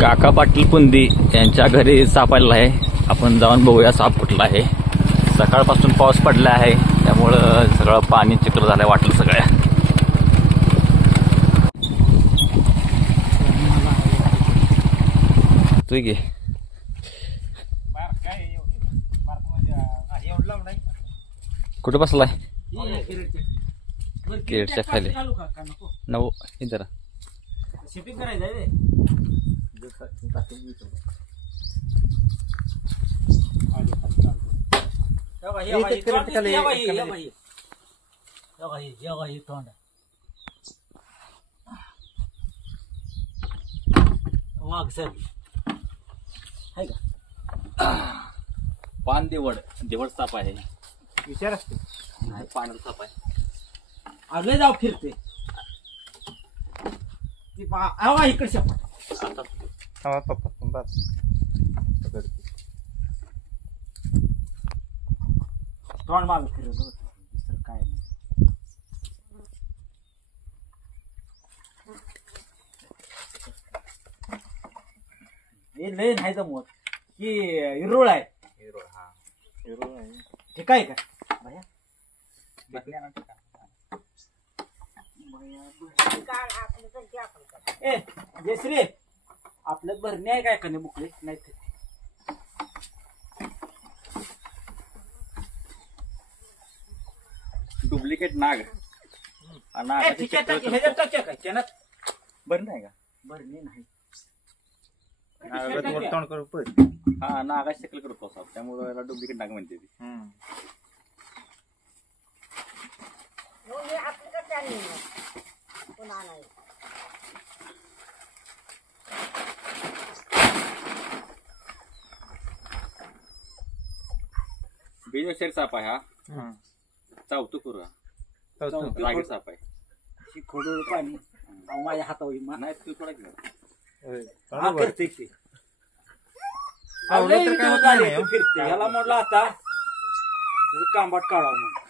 काका पाटील पुंदी यांच्या घरी साप आलेला आहे. आपण जाऊन बघूया साप कुठला आहे. सकाळपासून पाऊस पडला आहे त्यामुळं सगळं पाणी चिखल झालंय वाटलं सगळ्या. तू घे कुठं बसलाय? गेटच्या खाली नऊ हे जरा शिपिंग करायचं वाघ सर आहे का? पान देवड साप आहे. विचार असते नाही पांढरा साप आहे. आले जाऊ फिरते इकडे शपथ तोंड माग फिरवलं काय नाही. लय नाही जमवत की हिरोळ आहे. हिरोळ आहे ठीक आहे का भैया? ए जयश्री आपलं भरणे आहे काय कने बुकले नाही ते डुप्लिकेट नाग भरणे आहे का? भरणे नाही हा नागा शक्ल करतो साप त्यामुळे याला डुप्लिकेट नाग म्हणते ती. बेजोशेर साप आहे हा. चावतो करू रागे साप आहे. खोडून पाणी माझ्या हातावर नाही तू थोडा घेऊ करते फिरते ह्याला म्हटलं आता कांबाट काढावं म्हणून